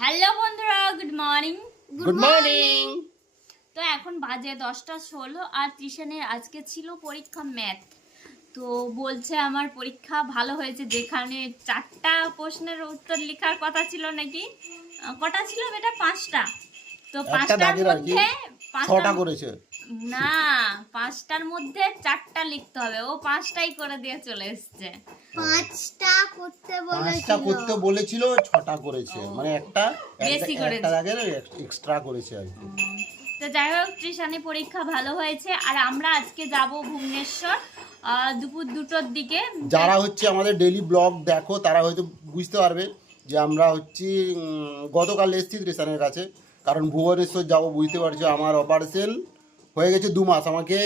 Hello বন্ধুরা good morning good morning তো এখন বাজে দশটা ষোলো আর টিউশনের আজকে ছিল পরীক্ষা ম্যাথ তো বলছে আমার পরীক্ষা ভালো হয়েছে যেখানে চারটা প্রশ্নের উত্তর লেখার কথা ছিল নাকি? কটা ছিল বেটা? পাঁচটা। তো পাঁচটা পাঁচটার মধ্যে পাঁচটা করেছে। না পাঁচটার মধ্যে চারটা লিখতে হবে। ও পাঁচটাই করে দিয়ে চলে এসছে। পাঁচটা করতে পাঁচটা বলেছিল। করতে বলেছিল ছটা করেছে। মানে একটা বেশি করেছে। একটা এক্সট্রা করেছে আর কি। তো যাই হোক ত্রিশানি পরীক্ষা ভালো হয়েছে। আর আমরা আজকে যাব ভুবনেশ্বর দুপুর দুটোর দিকে। যারা হচ্ছে আমাদের ডেলি ব্লগ দেখো তারা হয়তো বুঝতে পারবে যে আমরা হচ্ছি গতকাল এসেছি ত্রিশানের কাছে। কারণ ভুবনেশ্বর যাব বুঝতে পারছ আমার অপারেশন হয়ে গেছে দু মাস। আমাকে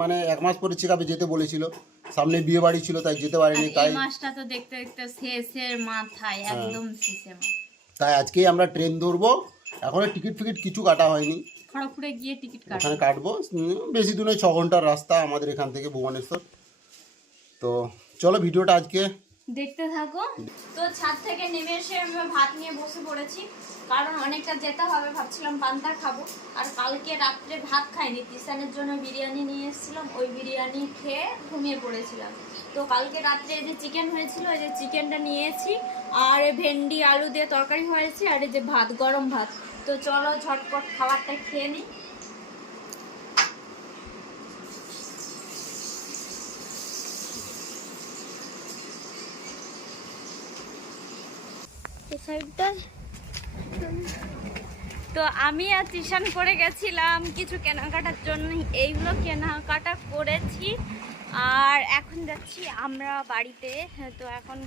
মানে এক মাস পরে চেক যেতে বলেছিল। সামনে বিয়ে বাড়ি ছিল তাই যেতে পারিনি তাই মাসটা তো দেখতে দেখতে শেষের মাথায় হ্যাঁ। একদম শেষের তাই আজকেই আমরা ট্রেন ধরবো। এখনও টিকিট ফিকিট কিছু কাটা হয়নি। খড়গপুরে গিয়ে টিকিট কাটবো। ওখানে কাটবো। বেশি দূরে ছ ঘণ্টার রাস্তা আমাদের এখান থেকে ভুবনেশ্বর। তো চলো ভিডিওটা আজকে দেখতে থাকো। তো ছাদ থেকে নেমে এসে আমি ভাত নিয়ে বসে পড়েছি। কারণ অনেকটা যেতে হবে, ভাবছিলাম পান্তা খাব। আর কালকে রাত্রে ভাত খাইনি, তিসানের জন্য বিরিয়ানি নিয়ে এসেছিলাম। ওই বিরিয়ানি খেয়ে ঘুমিয়ে পড়েছিলাম। তো কালকে রাত্রে এই যে চিকেন হয়েছিল ওই যে চিকেনটা নিয়েছি। আর এই ভেন্ডি, আলু দিয়ে তরকারি হয়েছে, আর এই যে ভাত, গরম ভাত। তো চলো ঝটপট খাবারটা খেয়ে নিই। সাইডটা। তো আমি আর টিউশন করে গেছিলাম কিছু কেনাকাটার জন্য। এইগুলো কেনাকাটা করেছি। আর এখন যাচ্ছি আমরা বাড়িতে। তো এখন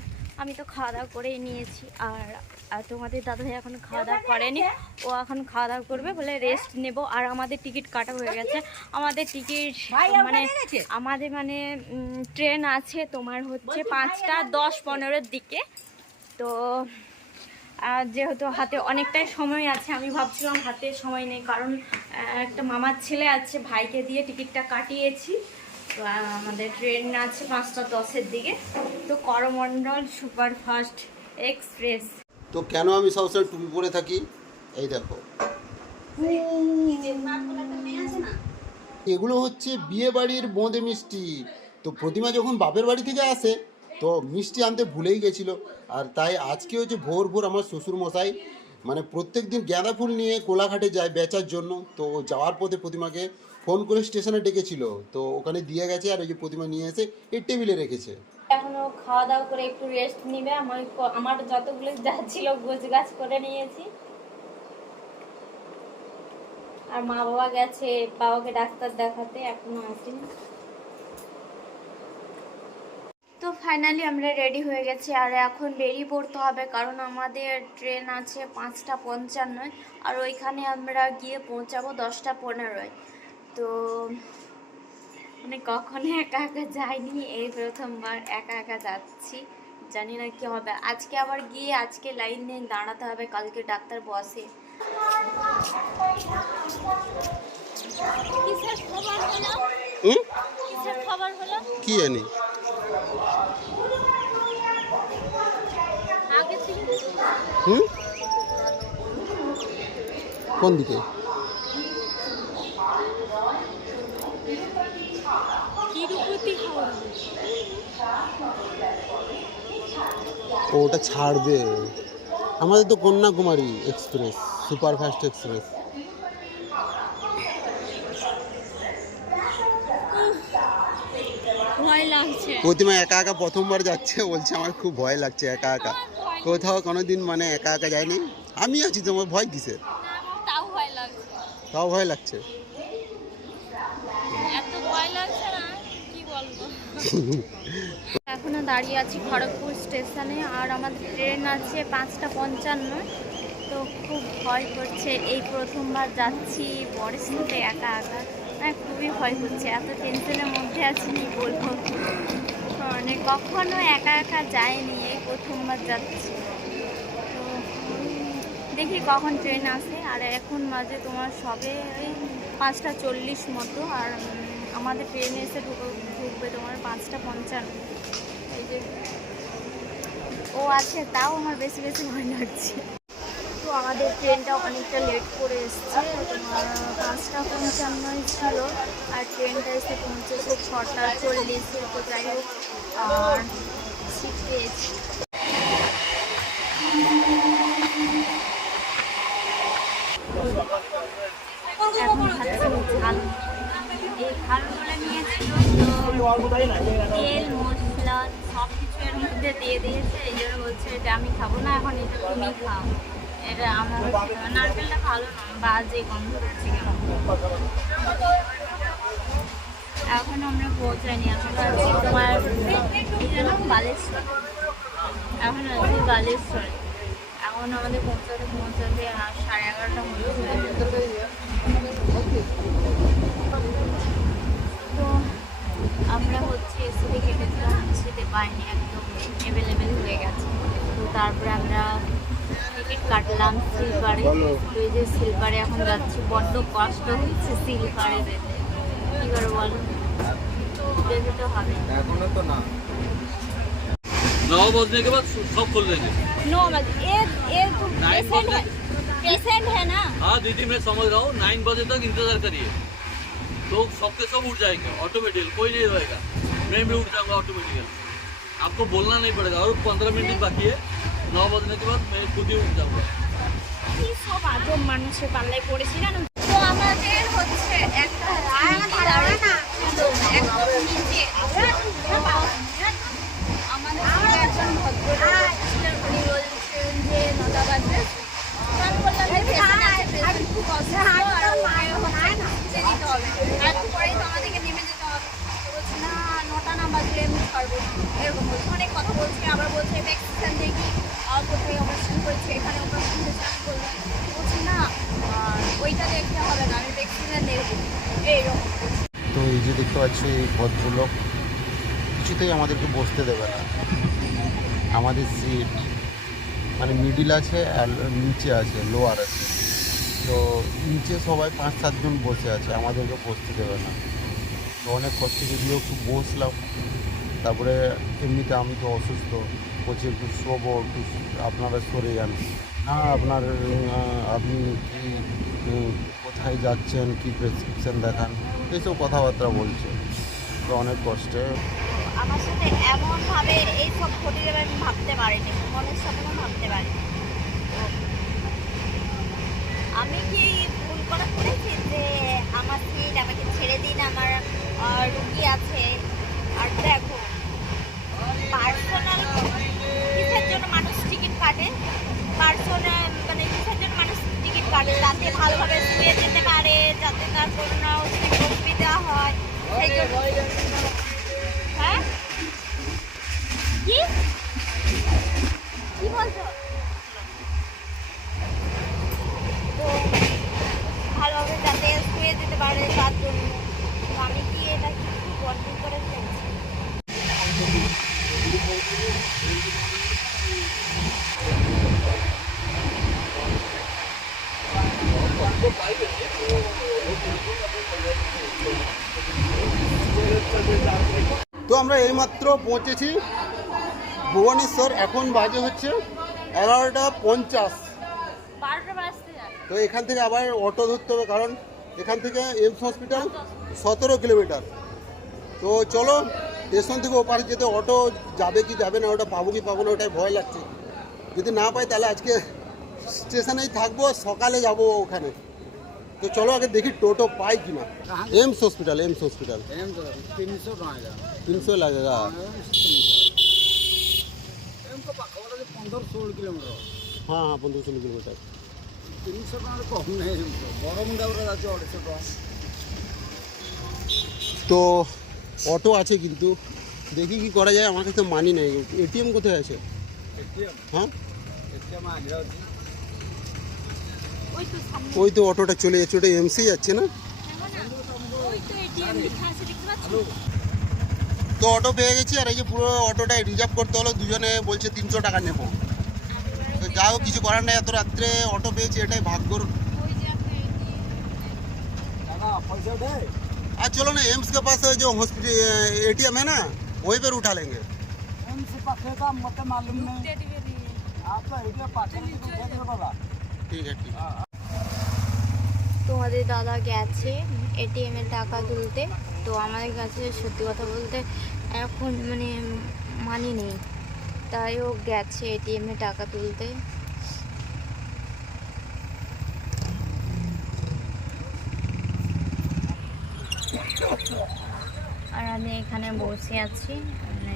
আমি তো খাওয়া দাওয়া করেই নিয়েছি। আর আর তোমাদের দাদাভাই এখন খাওয়া দাওয়া করেনি। ও এখন খাওয়া দাওয়া করবে বলে রেস্ট নেব। আর আমাদের টিকিট কাটা হয়ে গেছে। আমাদের টিকিট মানে আমাদের মানে ট্রেন আছে তোমার হচ্ছে পাঁচটা দশ পনেরোর দিকে। তো যেহেতু হাতে অনেকটাই সময় আছে, আমি ভাবছিলাম হাতে সময় নেই, কারণ একটা মামার ছেলে আছে, ভাইকে দিয়ে টিকিটটা কাটিয়েছি। তো আমাদের ট্রেন আছে পাঁচটা দশের দিকে। তো করমণ্ডল সুপারফাস্ট এক্সপ্রেস। তো কেন আমি সবসময় টুপি পরে থাকি? এই দেখো। এগুলো হচ্ছে বিয়ে বাড়ির বোঁদে মিষ্টি। তো প্রতিমা যখন বাপের বাড়ি থেকে আসে তো মিষ্টি আনতে ভুলেই গেছিল। আর তাই আজকে হচ্ছে ভোর ভোর আমার শ্বশুর মশাই মানে প্রত্যেক দিন গাঁদা ফুল নিয়ে কোলাঘাটে যায় বেচার জন্য। তো যাওয়ার পথে প্রতিমাকে ফোন করে স্টেশনে ডেকেছিল। তো ওখানে দিয়ে গেছে আর ওই যে প্রতিমা নিয়ে এসে এই টেবিলে রেখেছে। এখনও খাওয়া দাওয়া করে একটু রেস্ট নিবে। আমার আমার যতগুলো যা ছিল গোছ গাছ করে নিয়েছি। আর মা বাবা গেছে, বাবাকে ডাক্তার দেখাতে, এখনও আসেনি। তো ফাইনালি আমরা রেডি হয়ে গেছি। আর এখন বেরিয়ে পড়তে হবে কারণ আমাদের ট্রেন আছে পাঁচটা পঞ্চান্নয় আর ওইখানে আমরা গিয়ে পৌঁছাবো দশটা পনেরোয়। তো মানে কখনো একা একা যাইনি এই প্রথমবার একা একা যাচ্ছি জানি না কি হবে। আজকে আবার গিয়ে আজকে লাইন নিয়ে দাঁড়াতে হবে কালকে ডাক্তার বসে। খবর হলো? কি জানি? হুম? কোন দিকে? ওটা ছাড়বে। আমাদের তো কন্যাকুমারী এক্সপ্রেস সুপারফাস্ট এক্সপ্রেস ভয় লাগছে প্রতিমা একা একা প্রথমবার যাচ্ছে বলছে আমার খুব ভয় লাগছে একা একা। কোথাও কোনোদিন মানে একা একা যায়নি। আমি আছি তোমার ভয় কিসের? তাও ভয় লাগছে। এখনও দাঁড়িয়ে আছি খড়গপুর স্টেশনে আর আমাদের ট্রেন আছে পাঁচটা পঞ্চান্ন। তো খুব ভয় করছে এই প্রথমবার যাচ্ছি বরের সাথে একা একা। হ্যাঁ খুবই ভয় করছে এত টেনশনের মধ্যে আছি বলব? মানে কখনো একা একা যায়নি এই প্রথমবার যাচ্ছি। তো, দেখি কখন ট্রেন আসে। আর এখন মাঝে তোমার সবে ওই পাঁচটা চল্লিশ মতো। আর আমাদের ট্রেন এসে ঢুকো, ঢুকবে তোমার পাঁচটা পঞ্চান্ন। এই যে, ও আছে, তাও আমার বেশি বেশি ভয় লাগছে তো ট্রেনটা অনেকটা লেট করে এসছে, তোমার পাঁচটা পঞ্চান্নই ছিল, আর ট্রেনটা এসে পৌঁছেছে ছটা চল্লিশ, তো যাই হোক, আর এখন তেল, মশলা সব কিছু এর মধ্যে দিয়ে দিয়েছে, এই জন্য বলছে এটা আমি খাব না, এখন এটা তুমি খাও। এটা আমার নারকেলটা ভালো বাজে কেন? এখন আমরা পৌঁছাইনি এখন আছি তোমার বালেশ্বর। এখন আছি বালেশ্বর। এখন আমাদের পৌঁছাতে পৌঁছাতে সাড়ে এগারোটা মতো হয়ে যাচ্ছি বড্ড কষ্ট হচ্ছে সিলভারে যেতে কী করে বলো যেতে তো হবে नौ बजने के बाद सब खोल देंगे नो मत ये ये तो Nine पेशेंट है बजे- पेशेंट है ना हाँ दीदी मैं समझ रहा हूँ नाइन बजे तक इंतजार करिए तो सबके सब उठ जाएंगे ऑटोमेटिक कोई नहीं रहेगा मैं भी उठ जाऊंगा ऑटोमेटिकली आपको बोलना नहीं पड़ेगा और पंद्रह मिनट बाकी है नौ बजने के बाद मैं खुद ही उठ जाऊंगा কি সব আজব মানুষের পাল্লায় পড়েছি জানো তো আমাদের হচ্ছে একটা দাঁড়ানা একদম নিচে আমাদের সঙ্গে একজন ভদ্রলোক ছিলেন, উনি বলছেন যে নটা বাজে তো আমি বললাম যে patient আছে, patient খুব অসুস্থ, আর ওকে হচ্ছে নিচে দিতে হবে। তারপরেই তো আমাদেরকে নেমে যেতে হবে। তো বলছে, না, নটা না বাজলে আমি পারব না। এরকম বলছে। অনেক কথা বলছে, আবার বলছে, ভ্যাকসিন দেখি, আর কোথায় অপারেশন করেছে, এখানে অপারেশন হয়েছে। আমি বললাম, বলছি, না, আহ, ওইটা দেখতে হবে না, আমি ভ্যাকসিন দেখব। এইরকম বলছে। তো এই যে দেখতে পাচ্ছি এই ভদ্রলোক, কিছুতেই আমাদেরকে বসতে দেবে না। আমাদের সিট মানে মিডিল আছে আর নিচে আছে লোয়ার আছে। তো নিচে সবাই পাঁচ সাতজন বসে আছে, আমাদেরকে বসতে দেবে না। তো অনেক কষ্ট যদিও একটু বসলাম, তারপরে এমনিতে আমি তো অসুস্থ, বলছি একটু শোবো, একটু আপনারা সরে যান। না, আপনার আপনি কি কোথায় যাচ্ছেন, কি প্রেসক্রিপশন দেখান, এইসব কথাবার্তা বলছে। তো অনেক কষ্টে। আমার সাথে এমনভাবে এইসব এই সব ঘটে যাবে আমি ভাবতে পারিনি, মনের সাথে ভাবতে পারিনি তো আমি কি ভুল করা করেছি যে আমার সিট আমাকে ছেড়ে দিন আমার আহ, রুগী আছে আর দেখো পার্সোনাল কিসের জন্য মানুষ টিকিট কাটে পার্সোনাল মানে কিসের জন্য মানুষ টিকিট কাটে যাতে ভালোভাবে শুয়ে যেতে পারে যাতে তার কোনো অসুবিধা জন্য হ্যাঁ কি কি বলছো তো ভালোভাবে যাতে শুয়ে যেতে পারে তার জন্য আমি কি এটা কি খুব করে ফেলছি আমরা এইমাত্র পৌঁছেছি ভুবনেশ্বর। এখন বাজে হচ্ছে এগারোটা পঞ্চাশ। তো এখান থেকে আবার অটো ধরতে হবে কারণ এখান থেকে এমস হসপিটাল সতেরো কিলোমিটার। তো চলো স্টেশন থেকে ওপারে যেতে অটো যাবে কি যাবে না ওটা পাবো কি পাবো না ওটাই ভয় লাগছে। যদি না পাই তাহলে আজকে স্টেশনেই থাকব সকালে যাব ওখানে। তো চলো আগে দেখি টোটো পাই কিনা एम्स हॉस्पिटल एम्स हॉस्पिटल एम्स तीन सौ लगेगा तीन सौ लगेगा पंद्रह सोलह किलोमीटर हाँ हाँ पंद्रह सोलह किलोमीटर तीन सौ टकर कम नहीं बड़मुंडा जाते अढ़ाई टका তো অটো আছে কিন্তু দেখি কি করা যায় আমার কাছে মানি নেই এটিএম কোথায় আছে হ্যাঁ এটিএম আগে আছে ওই তো অটোটা চলে যাচ্ছে ওটা এমসি যাচ্ছে না? তো অটো পেয়ে গেছি আর এই যে পুরো অটোটাই রিজার্ভ করতে হলো দুজনে বলছে তিনশো টাকা নেব। তো যাও কিছু করার নেই এত রাত্রে অটো পেয়েছি এটাই ভাগ্যর। আর চলো না এমস কে পাশে যে হসপিটাল এটিএম হ্যাঁ না ওই पर উঠা लेंगे তোমাদের দাদা গেছে এটিএম এ টাকা তুলতে। তো আমাদের কাছে সত্যি কথা বলতে এখন মানে মানি নেই। তাই ও গেছে এটিএম এ টাকা তুলতে। আর আমি এখানে বসে আছি। মানে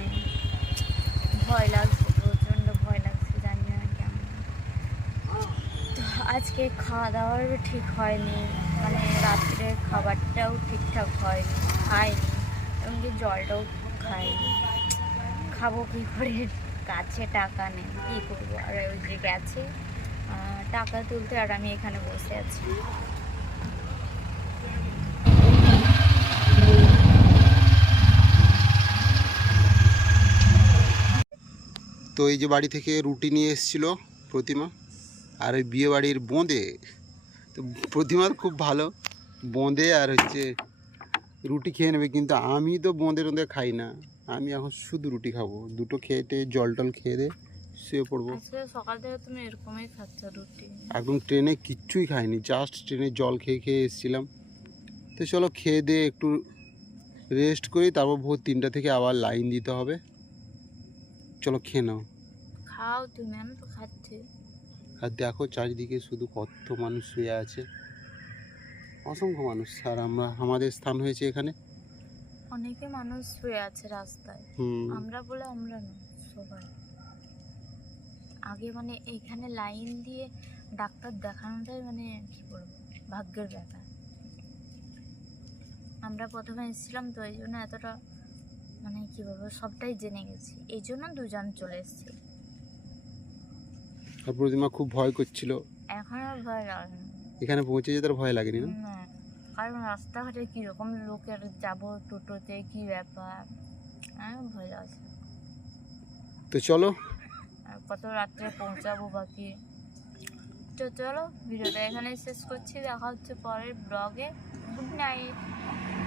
ভয় লাগছে প্রচণ্ড ভয় লাগছে জানি না কেমন তো আজকে খাওয়া দাওয়ার ঠিক হয়নি মানে রাত্রে খাবারটাও ঠিকঠাক হয়নি, খাইনি এমনকি জলটাও খাইনি। খাব কী করে? কাছে টাকা নেই, কী করব? আর ওই যে গেছে টাকা তুলতে আর আমি এখানে বসে আছি। তো এই যে বাড়ি থেকে রুটি নিয়ে এসেছিল প্রতিমা। আর ওই বিয়ে বাড়ির বোঁদে তো প্রতিমার খুব ভালো। বোঁদে আর হচ্ছে রুটি খেয়ে নেবে কিন্তু আমি তো বোঁদে টোঁদে খাই না। আমি এখন শুধু রুটি খাব। দুটো খেয়ে জল টল খেয়ে দে শুয়ে পড়ব। সকাল থেকে তুমি এরকমই খাচ্ছ রুটি। একদম ট্রেনে কিচ্ছুই খাইনি জাস্ট ট্রেনে জল খেয়ে খেয়ে এসেছিলাম। তো চলো খেয়ে দিয়ে একটু রেস্ট করি তারপর ভোর তিনটা থেকে আবার লাইন দিতে হবে। চলো খেয়ে নাও। খাও তুমি আমি তো খাচ্ছি। আর দেখো চারিদিকে শুধু কত মানুষ শুয়ে আছে। অসংখ্য মানুষ। আর আমরা আমাদের স্থান হয়েছে এখানে? অনেকে মানুষ শুয়ে আছে রাস্তায়। আমরা বলে আমরা না সবাই। আগে মানে এইখানে লাইন দিয়ে ডাক্তার দেখানোটাই মানে কি বলব ভাগ্যের ব্যাপার। আমরা প্রথমে এসেছিলাম তো এই জন্য এতটা মানে কি বলব সবটাই জেনে গেছি। এই জন্য দুজন চলে এসেছি। আর প্রতিমা খুব ভয় করছিল। এখন ভয় লাগে এখানে পৌঁছে যেতে ভয় লাগেনি না? না, কারণ রাস্তাঘাটে কীরকম লোকের যাব টোটোতে কি ব্যাপার? ভয় লাগছে। তো চলো। কত রাত্রে পৌঁছাবো বাকি? তো চলো ভিডিওটা এখানে শেষ করছি। দেখা হচ্ছে পরের ব্লগে গুড নাইট